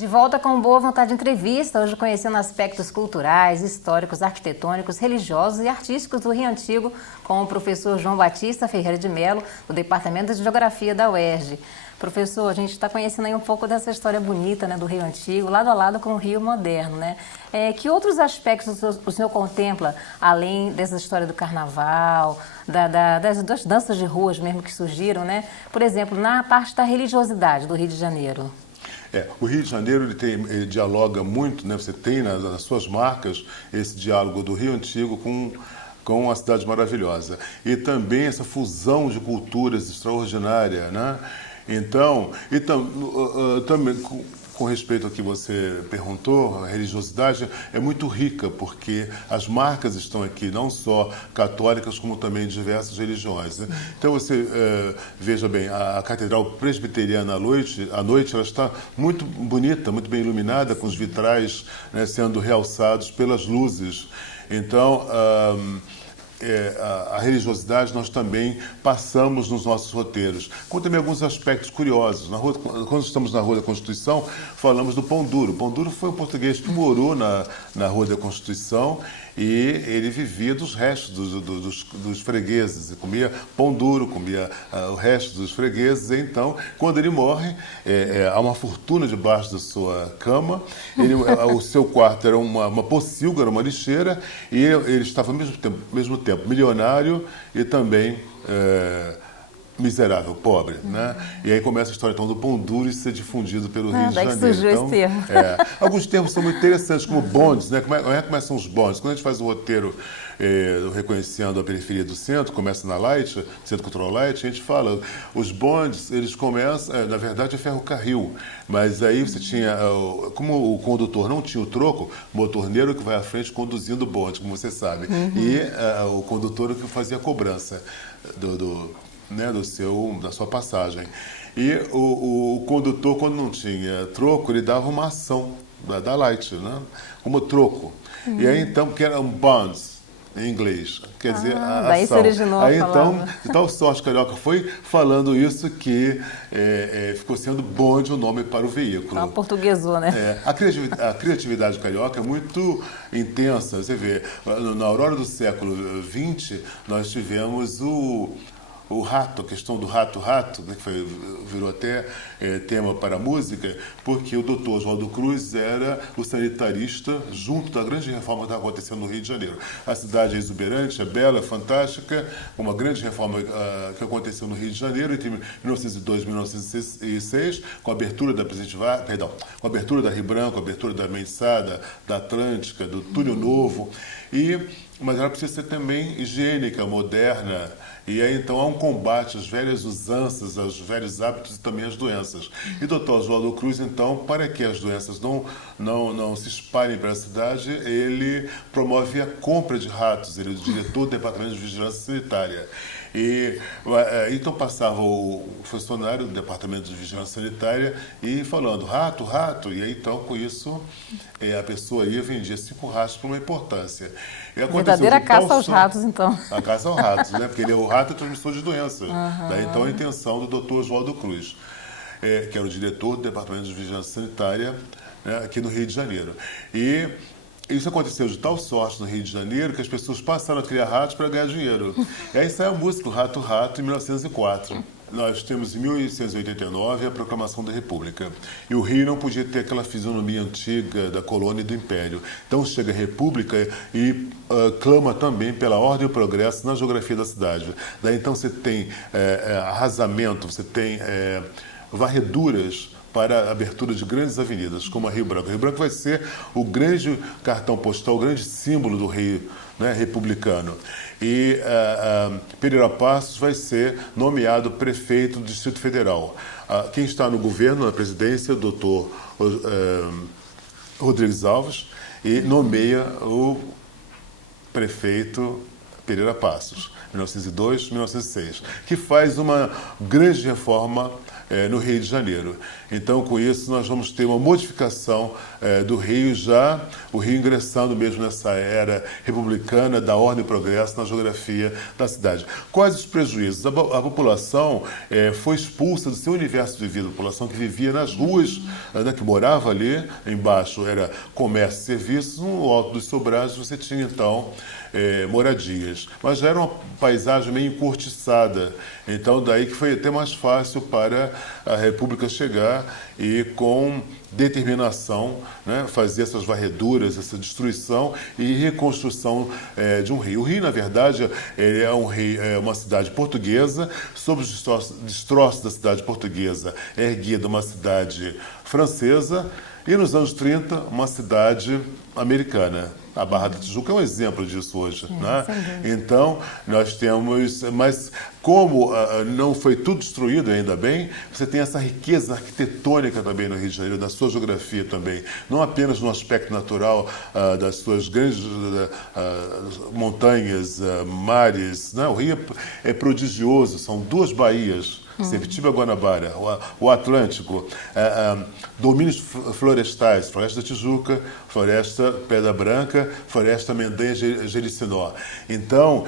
De volta com boa vontade de entrevista, hoje conhecendo aspectos culturais, históricos, arquitetônicos, religiosos e artísticos do Rio Antigo com o professor João Batista Ferreira de Mello, do Departamento de Geografia da UERJ. Professor, a gente está conhecendo aí um pouco dessa história bonita, né, do Rio Antigo, lado a lado com o Rio moderno, né? Que outros aspectos o senhor contempla, além dessa história do carnaval, das danças de ruas mesmo que surgiram, né? Por exemplo, na parte da religiosidade do Rio de Janeiro. O Rio de Janeiro ele dialoga muito, né? Você tem nas suas marcas esse diálogo do Rio Antigo com a Cidade Maravilhosa. E também essa fusão de culturas extraordinária, né? Então também com respeito ao que você perguntou, a religiosidade é muito rica, porque as marcas estão aqui, não só católicas, como também de diversas religiões, né? Então você veja bem, a Catedral Presbiteriana à noite ela está muito bonita, muito bem iluminada, com os vitrais, né, sendo realçados pelas luzes. Então, a religiosidade nós também passamos nos nossos roteiros. Como também alguns aspectos curiosos. Quando estamos na Rua da Constituição, falamos do Pão Duro. O Pão Duro foi um português que morou na Rua da Constituição e ele vivia dos restos dos fregueses. Ele comia pão duro, comia o resto dos fregueses. Então, quando ele morre, há uma fortuna debaixo da sua cama. O seu quarto era uma pocilga, era uma lixeira, e ele estava ao mesmo tempo milionário e também miserável, pobre, né? E aí começa a história então do pão duro e ser difundido pelo Rio de Janeiro. Daí que surgiu esse termo. Alguns termos são muito interessantes, como bondes, né? Como são os bondes? Quando a gente faz o roteiro reconhecendo a periferia do centro, começa na Light, Centro Cultural Light, a gente fala, os bondes, eles começam, na verdade é ferrocarril, mas aí você tinha, como o condutor não tinha o troco, o motorneiro que vai à frente conduzindo o bonde, como você sabe, e o condutor que fazia a cobrança da sua passagem. E o condutor, quando não tinha troco, ele dava uma ação da Light, né, como troco. E aí então, que eram bonds, em inglês, quer dizer, a daí ação. se originou aí a então, de tal sorte, Carioca foi falando isso que ficou sendo bonde o nome para o veículo. Então, portuguesou, né? A criatividade carioca é muito intensa. Você vê, na aurora do século XX, nós tivemos o rato, a questão do rato-rato, né, que virou até tema para a música, porque o doutor Oswaldo Cruz era o sanitarista junto da grande reforma que estava acontecendo no Rio de Janeiro. A cidade é exuberante, é bela, é fantástica, uma grande reforma que aconteceu no Rio de Janeiro entre 1902 e 1906, com a abertura da com a abertura da Rio Branco, a abertura da Mensada, da Atlântica, do Túnel Novo, mas ela precisa ser também higiênica, moderna. E aí, então, há um combate às velhas usanças, aos velhos hábitos e também às doenças. E o doutor Oswaldo Cruz, então, para que as doenças não se espalhem para a cidade, ele promove a compra de ratos. Ele é o diretor do Departamento de Vigilância Sanitária. Então passava o funcionário do Departamento de Vigilância Sanitária e falando, rato, rato. E aí, então, com isso, a pessoa ia vendia 5 ratos por uma importância. Verdadeira caça aos ratos, então. A caça aos ratos, né? Porque o rato é transmissor de doenças. Daí, então, a intenção do doutor Oswaldo Cruz, que era o diretor do Departamento de Vigilância Sanitária, né, aqui no Rio de Janeiro. E isso aconteceu de tal sorte no Rio de Janeiro que as pessoas passaram a criar ratos para ganhar dinheiro. E aí saiu a música Rato Rato em 1904. Nós temos em 1889 a proclamação da República. E o Rio não podia ter aquela fisionomia antiga da colônia e do Império. Então chega a República e clama também pela ordem e o progresso na geografia da cidade. Daí então você tem arrasamento, você tem varreduras para a abertura de grandes avenidas, como a Rio Branco. Rio Branco vai ser o grande cartão postal, o grande símbolo do Rio, né, republicano. E Pereira Passos vai ser nomeado prefeito do Distrito Federal. Quem está no governo, na presidência, é o doutor Rodrigues Alves, e nomeia o prefeito Pereira Passos, 1902, 1906, que faz uma grande reforma no Rio de Janeiro. Então, com isso, nós vamos ter uma modificação do Rio já, o Rio ingressando mesmo nessa era republicana da ordem e progresso na geografia da cidade. Quais os prejuízos? A população foi expulsa do seu universo de vida, a população que vivia nas ruas, né, que morava ali, embaixo era comércio e serviços, no alto dos sobrados você tinha então moradias. Mas já era uma paisagem meio encurtiçada, então daí que foi até mais fácil para a República chegar e com determinação, né, fazer essas varreduras, essa destruição e reconstrução de um rio. O Rio, na verdade, é uma cidade portuguesa. Sob os destroços da cidade portuguesa é erguida uma cidade francesa e nos anos 30 uma cidade americana. A Barra da Tijuca é um exemplo disso hoje, né? Então, nós temos... Mas como não foi tudo destruído, ainda bem, você tem essa riqueza arquitetônica também no Rio de Janeiro, da sua geografia também. Não apenas no aspecto natural das suas grandes montanhas, mares. Né? O Rio é prodigioso, são duas baías, Sepetiba e Guanabara, o Atlântico, domínios florestais, Floresta da Tijuca, Floresta Pedra Branca, Floresta Mendanha Jericinó. Então,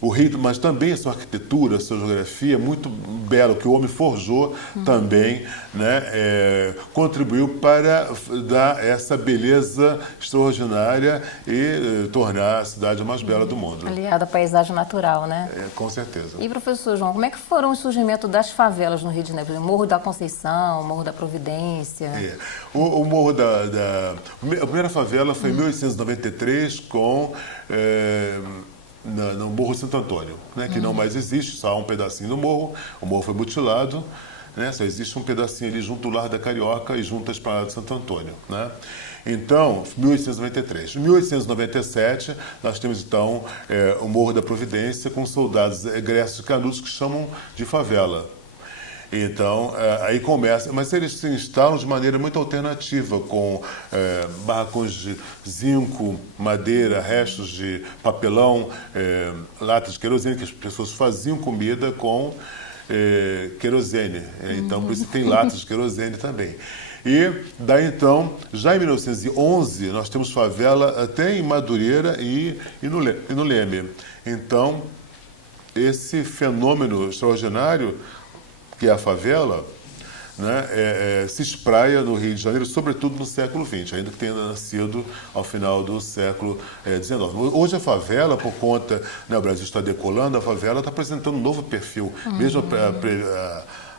o Rio, mas também a sua arquitetura, a sua geografia é muito bela, que o homem forjou também, né, contribuiu para dar essa beleza extraordinária e tornar a cidade a mais bela do mundo. Aliada à paisagem natural, né? Com certeza. E, professor João, como é que foram o surgimento das favelas no Rio de Janeiro? Morro da Conceição, Morro da Providência? O Morro a primeira favela foi em 1893 no Morro Santo Antônio, né, que não mais existe, só há um pedacinho do morro, o morro foi mutilado, né, só existe um pedacinho ali junto do Largo da Carioca e junto à Esplanada de Santo Antônio, né? Então, 1893. Em 1897, nós temos então o Morro da Providência com soldados egressos de Canudos que chamam de favela. Então, aí começa, mas eles se instalam de maneira muito alternativa, com barracões de zinco, madeira, restos de papelão, latas de querosene, que as pessoas faziam comida com querosene. Então, por isso tem latas de querosene também. E daí então, já em 1911, nós temos favela até em Madureira e no Leme. Então, esse fenômeno extraordinário que é a favela, né, se espraia no Rio de Janeiro, sobretudo no século XX, ainda que tenha nascido ao final do século XIX. Hoje a favela, por conta, né, o Brasil está decolando, a favela está apresentando um novo perfil. Mesmo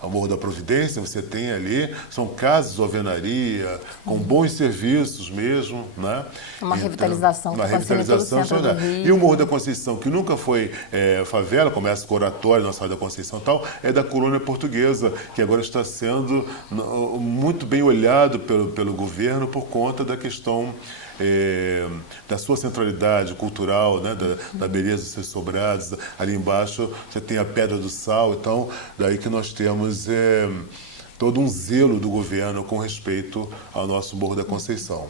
a Morro da Providência, você tem ali, são casas de alvenaria, com bons serviços mesmo, né? Uma revitalização. Uma revitalização extraordinária. E o Morro da Conceição, que nunca foi favela, começa com oratório, Nossa Senhora da Conceição e tal, é da colônia portuguesa, que agora está sendo muito bem olhado pelo governo por conta da questão da sua centralidade cultural, né, da beleza dos seus sobrados. Ali embaixo você tem a Pedra do Sal, então daí que nós temos todo um zelo do governo com respeito ao nosso Morro da Conceição.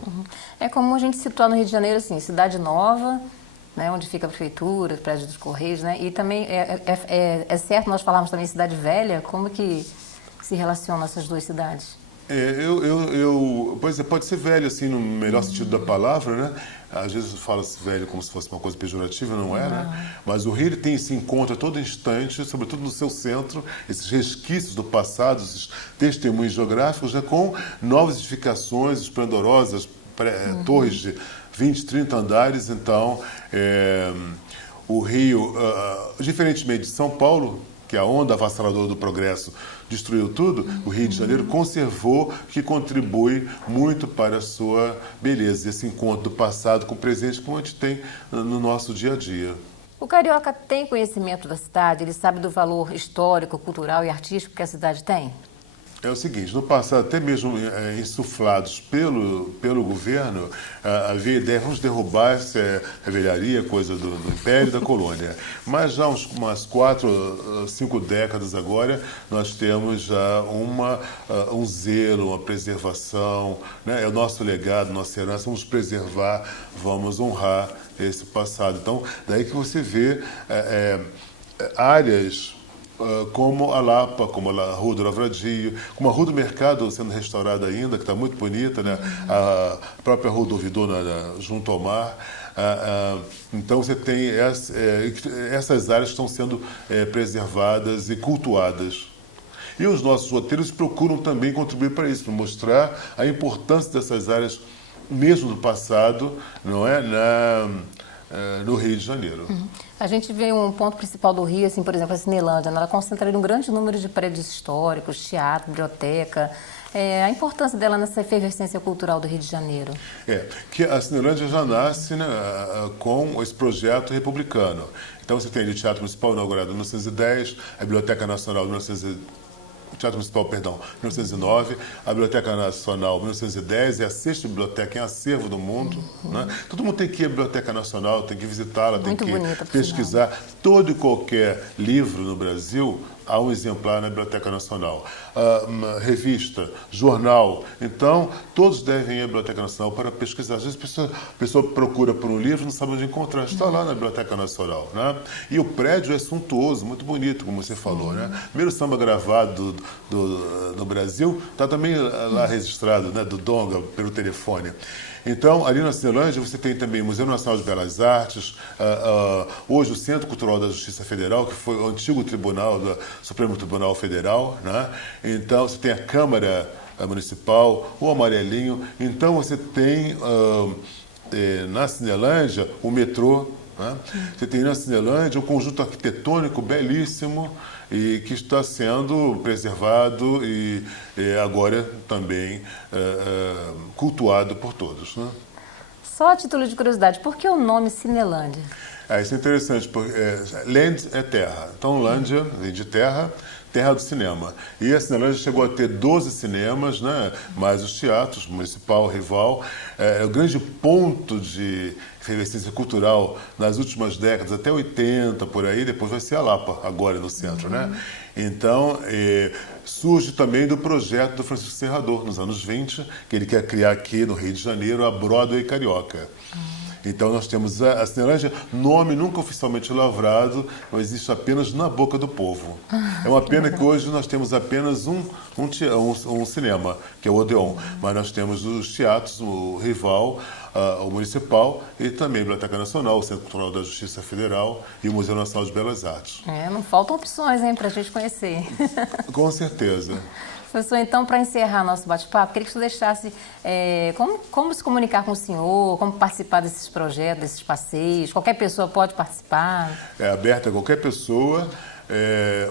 É comum a gente situar no Rio de Janeiro, assim, Cidade Nova, né, onde fica a prefeitura, o prédio dos Correios, né, e também é certo nós falarmos também Cidade Velha, como que se relacionam essas duas cidades? Pois é, pode ser velho, assim, no melhor sentido da palavra, né? Às vezes fala-se velho como se fosse uma coisa pejorativa, não é, né? Mas o Rio se encontra a todo instante, sobretudo no seu centro, esses resquícios do passado, esses testemunhos geográficos, né, com novas edificações esplendorosas, torres de 20, 30 andares. Então, o Rio, diferentemente de São Paulo, que a onda avassaladora do progresso destruiu tudo, o Rio de Janeiro conservou, que contribui muito para a sua beleza. Esse encontro do passado com o presente, como a gente tem no nosso dia a dia. O carioca tem conhecimento da cidade? Ele sabe do valor histórico, cultural e artístico que a cidade tem? É o seguinte, no passado, até mesmo insuflados pelo governo, havia ideia, vamos derrubar essa revelharia, coisa do Império e da colônia. Mas já umas 4, 5 décadas agora, nós temos já um zelo, uma preservação, né? É o nosso legado, nossa herança, vamos preservar, vamos honrar esse passado. Então, daí que você vê áreas como a Lapa, como a Rua do Lavradio, como a Rua do Mercado sendo restaurada ainda, que está muito bonita, né? A própria Rua do Ouvidor junto ao mar. Então você tem essas áreas que estão sendo preservadas e cultuadas. E os nossos roteiros procuram também contribuir para isso, para mostrar a importância dessas áreas, mesmo do passado, não é? No Rio de Janeiro. A gente vê um ponto principal do Rio, assim, por exemplo, a Cinelândia, né? Ela concentra um grande número de prédios históricos, teatro, biblioteca. A importância dela nessa efervescência cultural do Rio de Janeiro. Que a Cinelândia já nasce, né, com esse projeto republicano. Então você tem o Teatro Municipal inaugurado em 1910, a Biblioteca Nacional em Teatro Municipal, perdão, 1909, a Biblioteca Nacional, 1910, é a sexta biblioteca em acervo do mundo. Né? Todo mundo tem que ir à Biblioteca Nacional, tem que visitá-la, tem que pesquisar. Todo e qualquer livro no Brasil, há um exemplar na Biblioteca Nacional. Revista, jornal. Então, todos devem ir à Biblioteca Nacional para pesquisar. Às vezes a pessoa procura por um livro e não sabe onde encontrar. Está lá na Biblioteca Nacional. Né? E o prédio é suntuoso, muito bonito, como você falou. Né? Primeiro samba gravado do Brasil está também lá registrado, né? Do Donga, pelo telefone. Então, ali na Cinelândia, você tem também o Museu Nacional de Belas Artes, hoje o Centro Cultural da Justiça Federal, que foi o antigo tribunal do Supremo Tribunal Federal, né? Então, você tem a Câmara Municipal, o Amarelinho. Então, você tem na Cinelândia o metrô, né? Você tem na Cinelândia um conjunto arquitetônico belíssimo e que está sendo preservado e agora também cultuado por todos. Né? Só a título de curiosidade, por que o nome Cinelândia? Isso é interessante, porque land é terra. Então, Lândia vem de terra, terra do cinema. E a Cinelândia chegou a ter 12 cinemas, né? Mais os teatros, Municipal, Rival. O grande ponto de efervescência cultural nas últimas décadas, até 80, por aí, depois vai ser a Lapa, agora no centro, né? Então, surge também do projeto do Francisco Serrador, nos anos 20, que ele quer criar aqui no Rio de Janeiro a Broadway Carioca. Então nós temos a Cinelândia, nome nunca oficialmente lavrado, mas existe apenas na boca do povo. É uma pena que hoje nós temos apenas um cinema, que é o Odeon, mas nós temos os teatros, o Rival, o Municipal e também a Biblioteca Nacional, o Centro Cultural da Justiça Federal e o Museu Nacional de Belas Artes. Não faltam opções, hein, para a gente conhecer. Com certeza. Professor, então, para encerrar nosso bate-papo, queria que o senhor deixasse como se comunicar com o senhor, como participar desses projetos, desses passeios. Qualquer pessoa pode participar? É aberto a qualquer pessoa.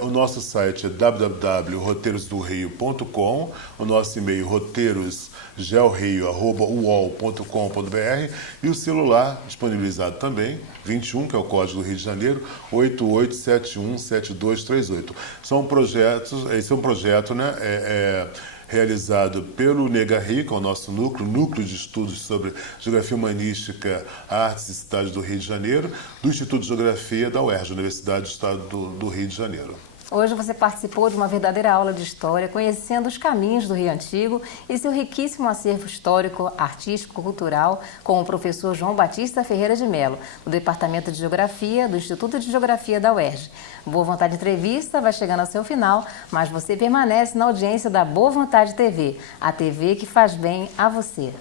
O nosso site é www.roteirosdorio.com, o nosso e-mail roteirosgelrio@uol.com.br e o celular disponibilizado também, 21, que é o código do Rio de Janeiro, 88717238. Esse é um projeto, né, realizado pelo NEGA-RI, que é o nosso núcleo de estudos sobre geografia humanística, artes e cidades do Rio de Janeiro, do Instituto de Geografia da UERJ, Universidade do Estado do Rio de Janeiro. Hoje você participou de uma verdadeira aula de história, conhecendo os caminhos do Rio Antigo e seu riquíssimo acervo histórico, artístico, cultural, com o professor João Batista Ferreira de Mello, do Departamento de Geografia do Instituto de Geografia da UERJ. Boa Vontade Entrevista vai chegando ao seu final, mas você permanece na audiência da Boa Vontade TV, a TV que faz bem a você.